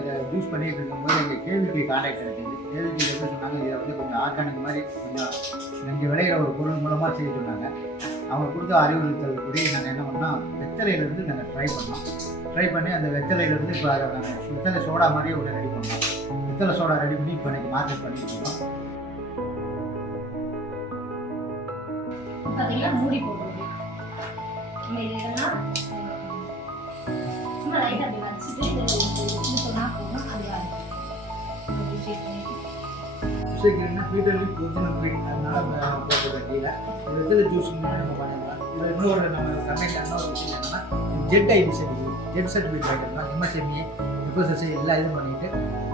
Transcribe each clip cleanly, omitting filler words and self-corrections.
இதை யூஸ் பண்ணிட்டு இருக்கும்போது எங்கள் கேவிக்கு கான்டாக்ட் கிடைச்சிது. கேவிக்கு எப்படி சொன்னாங்க, இதை வந்து கொஞ்சம் ஆர்கானிக் மாதிரி கொஞ்சம் இங்கே விளையிற ஒரு பொருள் மூலமாக செய்ய சொன்னாங்க. அவங்க கொடுத்த அறிவுறுத்தல்படி நாங்கள் என்ன பண்ணோம், வெத்தலையிலேருந்து நாங்கள் ட்ரை பண்ணி அந்த வெத்தலையிலேருந்து இப்போ அதை நாங்கள் வெத்தலை சோடா மாதிரியே ஒன்று ரெடி பண்ணோம். வெத்தலை சோடா ரெடி பண்ணி இப்போ இன்றைக்கி மார்க்கெட் பண்ணிட்டு இருக்கோம். பார்த்தீங்கன்னா மூடி போடுறது இதெல்லாம் சும்மா லைட்டாக அப்படி வச்சுட்டு இது சொன்னால் போதும். அது ஷேக்னா பீட்டர்லி ஒரிஜினல் ப்ரீட், அதனால போடுறது கீழே வெத்தலை ஜூஸ் நம்ம பண்ணிடலாம். இதில் இன்னொரு நம்ம கம்பெனியில் ஒரு விஷயம் என்னன்னா, ஜெட் ஐடி சர்டிஃபிகேட், ஜெட் சர்டிஃபிகேட் பண்ணிடலாம். எம்எஸ்எம்இ எஃப்எஸ்எஸ்ஐ எல்லா இதுவும் பண்ணிட்டு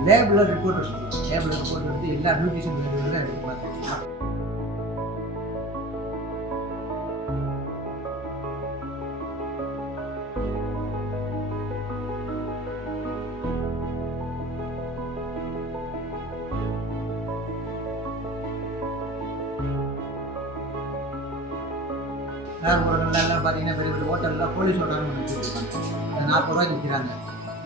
லேபில் ரிப்போர்ட் எடுத்துக்கலாம். லேபில் ரிப்போர்ட் எடுத்து எல்லா நியூட்ரிஷன் வேல்யூலாம் எடுத்து பார்த்துக்கலாம். நகர்ப்புறங்கள்லாம் பார்த்தீங்கன்னா பெரிய பெரிய ஹோட்டலில் போலீஸ் ஹோட்டல்னு பண்ணி வச்சுருக்காங்க. அது 40 ரூபாய்க்கு விற்கிறாங்க.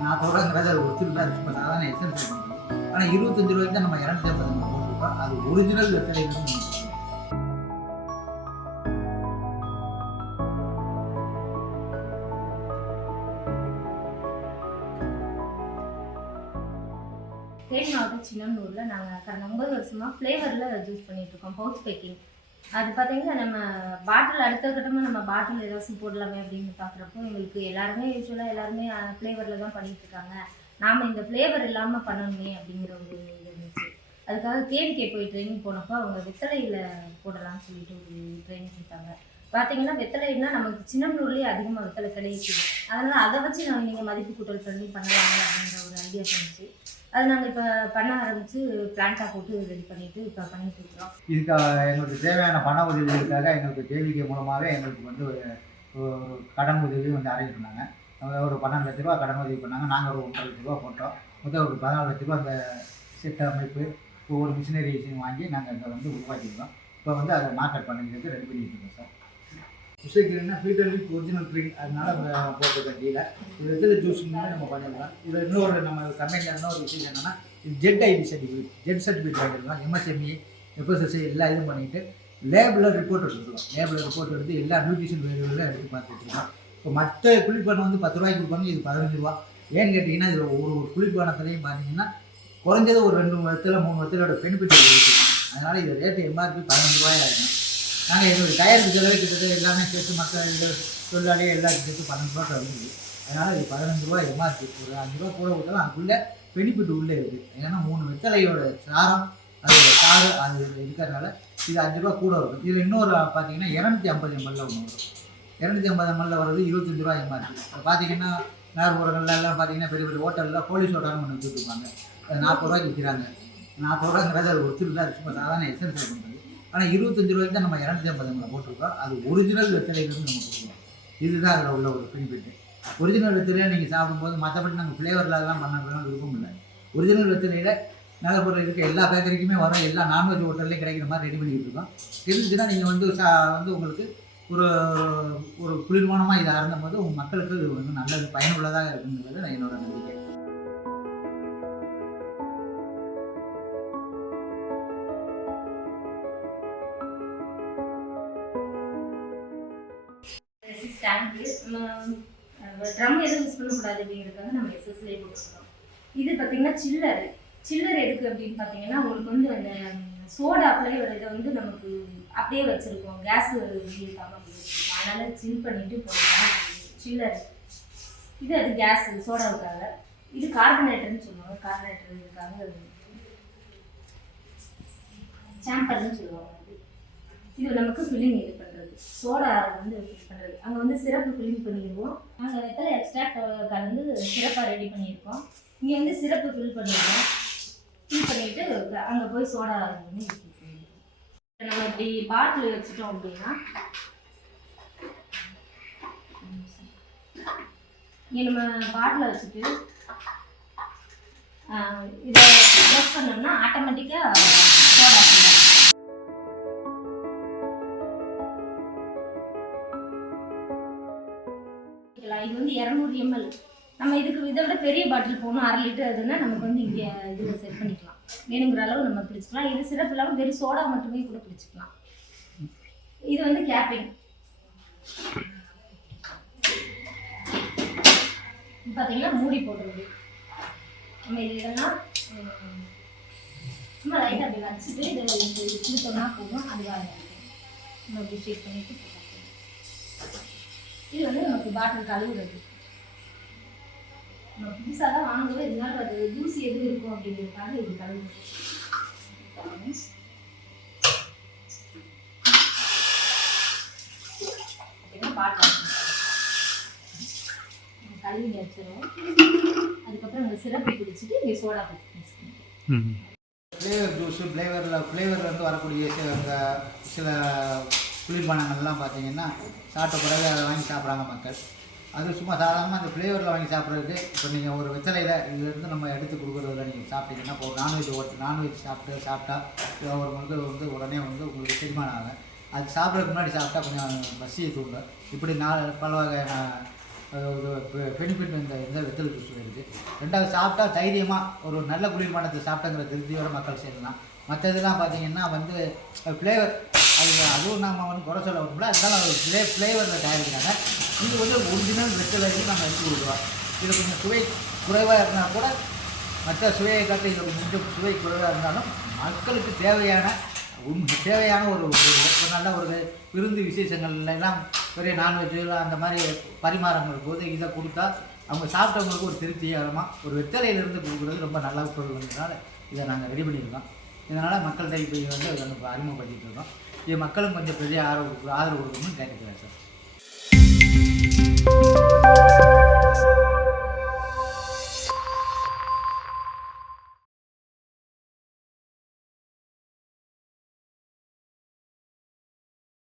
40 ரூபாங்கிறது அது ஒரு சில்லா இருக்குது. சாதாரண எசன்ஸ் பண்ணுறது. ஆனால் 25 ரூபாய்க்கு தான் நம்ம 250 போட்டுருக்கோம். அது ஒரிஜினல் வெத்தலைன்னு. தேனி மாவட்டம் சின்னனூரில் நாங்கள் கடந்த 9 வருஷமாக ஃப்ளேவரில் ஜூஸ் பண்ணிகிட்ருக்கோம். Pouch packing. அது பார்த்தீங்கன்னா நம்ம பாட்டில் அடுத்த கட்டமாக நம்ம பாட்டில் ஏதாச்சும் போடலாமே அப்படின்னு பார்க்குறப்போ எங்களுக்கு யூஸ்வலாக எல்லாருமே ஃப்ளேவரில் தான் பண்ணிகிட்ருக்காங்க. நாம் இந்த ஃப்ளேவர் இல்லாமல் பண்ணணுமே அப்படிங்கிற ஒரு இது இருந்துச்சு. அதுக்காக கேவிகே போய் ட்ரைனிங் போனப்போ அவங்க வெத்தலையில் போடலாம்னு சொல்லிட்டு ஒரு ட்ரைனிங் கொடுத்தாங்க. பார்த்தீங்கன்னா வெத்தலைன்னா நமக்கு சின்னனூர்லேயே அதிகமாக வெத்தலை கிடைக்குது. அதனால் அதை வச்சு நீங்கள் மதிப்பு கூட்டல் பண்ணி பண்ணலாங்க அப்படிங்கிற ஒரு ஐடியா இருந்துச்சு. அது நாங்கள் இப்போ பண்ண ஆரம்பித்து பிளான்ட்டாக போட்டு ரெடி பண்ணிவிட்டு இப்போ பண்ணிகிட்டு இருக்கிறோம். இதுக்கு எங்களுக்கு தேவையான பண உதவிகளுக்காக எங்களுக்கு கேவிகே மூலமாகவே எங்களுக்கு வந்து ஒரு கடன் உதவி வந்து அரேஞ்ச் பண்ணாங்க. ஒரு 12 லட்ச ரூபா கடன் உதவி பண்ணாங்க. நாங்கள் ஒரு 1.5 லட்ச ரூபா போட்டோம். மொத்தம் ஒரு 14 லட்ச ரூபா அந்த செட் அமைப்பு ஒவ்வொரு மிஷினரிஸையும் வாங்கி நாங்கள் இதை வந்து உருவாக்கியிருக்கோம். இப்போ வந்து அதை மார்க்கெட் பண்ணிக்கிறதுக்கு ரெடி பண்ணிட்டு இருக்கோம் சார். ஷேக்னா பீட்டர்லி ஒரிஜினல் ப்ரீட், அதனால போடுறது கீழே வெத்தலை ஜூஸ் நம்ம பண்ணிடலாம். இதில் இன்னொரு நம்ம கம்பெனியில் இன்னொரு விஷயம் என்னென்னா, இது ஜெட் ஐடி சர்டிஃபிகேட், ஜெட் சர்டிஃபிகேட் பண்ணிடலாம். எம்எஸ்எம்இ எஃப்எஸ்எஸ்ஐ எல்லா இதுவும் பண்ணிவிட்டு லேபில் ரிப்போர்ட் எடுத்துக்கலாம். லேபில் ரிப்போர்ட் எடுத்து எல்லா நியூட்ரிஷன் வேல்யூலாம் எடுத்து பார்த்துக்கலாம். இப்போ மற்ற குளிர்பானம் வந்து 10 ரூபாய்க்கு கொடுப்பாங்க, இது 15 ரூபா. ஏன்னு கேட்டிங்கன்னா, இதில் ஒரு குளிர்பானத்துலேயும் பார்த்தீங்கன்னா குறைஞ்சது ஒரு 2 வெத்தலை 3 வெத்தலையோட பெனிஃபிட் இருக்குது. அதனால் இது ரேட்டு எம்ஆர்பி 15 ரூபாயாக இருக்கும். நாங்கள் எங்களுக்கு டயருக்கு செலவு கிட்டத்தட்ட எல்லாமே சேர்த்து மக்கள் தொழிலாளியே எல்லாத்துக்கும் சேர்த்து 12 ரூபா வருது. அதனால் இது 15 ரூபா எம்ஆர்பி. ஒரு 5 ரூபா கூட கொடுத்தாலும் அதுக்குள்ளே பெனிஃபிட் உள்ளே இருக்குது. ஏன்னா 3 வெத்தலையோட சாரம் அதோட சாறு அது இருக்கிறதுனால இது 5 ரூபா கூட வரும். இதில் இன்னொரு பார்த்தீங்கன்னா 250 ml ஒன்று வரும். 250 ml வர்றது 25 ரூபா எம்ஆர்பி. பார்த்தீங்கன்னா நகர்ப்புறங்கள்லாம் பார்த்தீங்கன்னா பெரிய பெரிய ஹோட்டலில் போலீஸ் ஹோட்டல்னு ஒன்று வச்சுருப்பாங்க. அது 40 ரூபாய்க்கு விற்கிறாங்க. 40 ரூபாங்கிறது அது ஒரு சில்லா இருக்குது. சாதாரண எசன்ஸ் பண்ணுறது. ஆனால் 25 ரூபாய்க்கு தான் நம்ம 250 ml போட்டிருக்கோம். அது ஒரிஜினல் வெத்தலையிலேருந்து நம்ம கொடுக்குறோம். இதுதான் அதில் உள்ள ஒரு பெனிஃபிட்டு. ஒரிஜினல் வெத்தலையை நீங்கள் சாப்பிடும்போது மற்றபடி நாங்கள் ஃப்ளேவர்லாம் பண்ணலாம் விருப்பம் இல்லை. ஒரிஜினல் வெத்தலையில் நகர்ப்புறம் இருக்க எல்லா பேக்கரிக்குமே வரும். எல்லா நான்வெஜ் ஹோட்டல்லையும் கிடைக்கிற மாதிரி ரெடி பண்ணிக்கிட்டு இருக்கோம். இருந்துச்சுன்னா நீங்கள் வந்து உங்களுக்கு ஒரு குளிர்பானமாக இதை அருந்தும்போது உங்கள் மக்களுக்கு இது வந்து நல்லது பயனுள்ளதாக இருக்குங்கிறது நான் என்னோட நம்பிக்கை. ட்ரம் எதுவும் யூஸ் பண்ணக்கூடாது அப்படிங்கிறதுக்காக நம்ம எஸ்எஸ்லேயே போட்டுருக்கோம். இது பார்த்தீங்கன்னா சில்லர் எதுக்கு அப்படின்னு பார்த்தீங்கன்னா, உங்களுக்கு வந்து அந்த சோடா ஃப்ளேவர் இதை வந்து நமக்கு அப்படியே வச்சுருக்கோம். கேஸ் இருக்காமல் அப்படி வச்சுருக்கோம். அதனால் சில் பண்ணிவிட்டு போட்டுக்கலாம். சில்லர் இது அது கேஸ் சோடாவுக்காக. இது கார்பனேட்டர்னு சொல்லுவாங்க. கார்பனேட்டர் இதுக்காக சாம்பர்னு சொல்லுவாங்க. இது நமக்கு ஃபில்லிங் இது பண்ணுறது, சோடா வந்து ஃபில் பண்ணுறது. அங்கே வந்து சிரப்பு ஃபில்லிங் பண்ணிடுவோம். நாங்கள் வெத்தலை எக்ஸ்ட்ராக்ட் கலந்து சிரப்பாக ரெடி பண்ணியிருக்கோம். இங்கே வந்து சிரப்பு ஃபில் பண்ணிடுவோம். ஃபில் பண்ணிவிட்டு அங்கே போய் சோடா வந்து நம்ம இப்படி பாட்டில் வச்சுட்டோம் அப்படின்னா, இங்கே நம்ம பாட்டில் வச்சுட்டு இதை ப்ரெஸ் பண்ணோம்னா ஆட்டோமேட்டிக்காக சோடா இது வந்து 200 ml நம்ம இதுக்கு இதை விட பெரிய பாட்டில் போகணும் 1/2 லிட்டர் அதுன்னா நமக்கு வந்து இங்கே இதில் செட் பண்ணிக்கலாம். வேணுங்கிற அளவு நம்ம பிடிச்சிக்கலாம். இது சிறப்பு இல்லாமல் வெறும் சோடா மட்டுமே கூட பிடிச்சிக்கலாம். இது வந்து கேப்பிங் பார்த்தீங்கன்னா மூடி போடுறது. நம்ம இது இதெல்லாம் சும்மா லைட்டாக அப்படி வச்சுட்டு இதை கொடுத்தோம்னா போதும். அதுவாக நம்ம அப்படி ஷேக் பண்ணிட்டு இது வந்து நமக்கு பாட்டில் கழுவுறது. நம்ம புதுசாக தான் வாங்குவோம், இதனால அது தூசி எதுவும் இருக்கும் அப்படிங்கிறதுக்காக இது கழுவுறது. பாட்டில் கழுவி வச்சிடும். அதுக்கப்புறம் இந்த சிரப்பு குடிச்சிட்டு இங்கே சோடா மிக்ஸ் பண்ணிக்கலாம். ஃப்ளேவர் ஜூஸு ஃப்ளேவரில் வந்து வரக்கூடிய சில குளிர்பானங்கள்லாம் பார்த்தீங்கன்னா சாப்பிட்ட பிறகு அதை வாங்கி சாப்பிட்றாங்க மக்கள். அது சும்மா சாதாரணமாக அந்த ஃப்ளேவரில் வாங்கி சாப்பிட்றதுக்கு இப்போ நீங்கள் ஒரு வெத்தலையில் இதுலேருந்து நம்ம எடுத்து கொடுக்குறதுல நீங்கள் சாப்பிட்டீங்கன்னா இப்போ நான்வெஜ் சாப்பிட்டா அவங்களுக்கு வந்து உடனே வந்து உங்களுக்கு செரிமானம் ஆகும். அது சாப்பிட்றதுக்கு முன்னாடி சாப்பிட்டா கொஞ்சம் பசியை தூண்டும். இப்படி பல வகையான பெனிஃபிட் இந்த வெத்தலை ஜூஸ் இருக்குது. ரெண்டாவது சாப்பிட்டா தைரியமாக ஒரு நல்ல குளிர்பானத்தை சாப்பிட்டங்கிற திருப்தியோடு மக்கள் செய்யலாம். மற்ற இதெல்லாம் பார்த்தீங்கன்னா வந்து ஃப்ளேவர் அதுவும் நம்ம வந்து குறை சொல்ல வரும்ல, அதனால ஃப்ளேவரில் தயாரிக்கிறாங்க. இது வந்து ஒரிஜினல் வெத்தலைக்கு நம்ம எடுத்து கொடுக்குறோம். இது கொஞ்சம் சுவை குறைவாக இருந்தால் கூட மற்ற சுவையை காட்டி இது கொஞ்சம் சுவை குறைவாக இருந்தாலும் மக்களுக்கு தேவையான ஒரு நல்ல ஒரு விருந்து விசேஷங்கள்லாம் பெரிய நான்வெஜ்லாம் அந்த மாதிரி பரிமாறங்கள் போது இதை கொடுத்தா அவங்க சாப்பிட்டவங்களுக்கு ஒரு திருப்திகரமாக ஒரு வெத்தலையிலேருந்து கொடுக்குறது ரொம்ப நல்ல பொருள் வந்ததுனால இதை நாங்கள் ரெடி பண்ணியிருக்கோம். இதனால் மக்கள்கிட்ட இப்போ வந்து அதை அறிமுகப்படுத்திட்டு இருக்கோம். இது மக்களும் கொஞ்சம் பெரிய ஆதரவு கொடுக்கணும்னு கேட்டுக்கிறேன் சார்.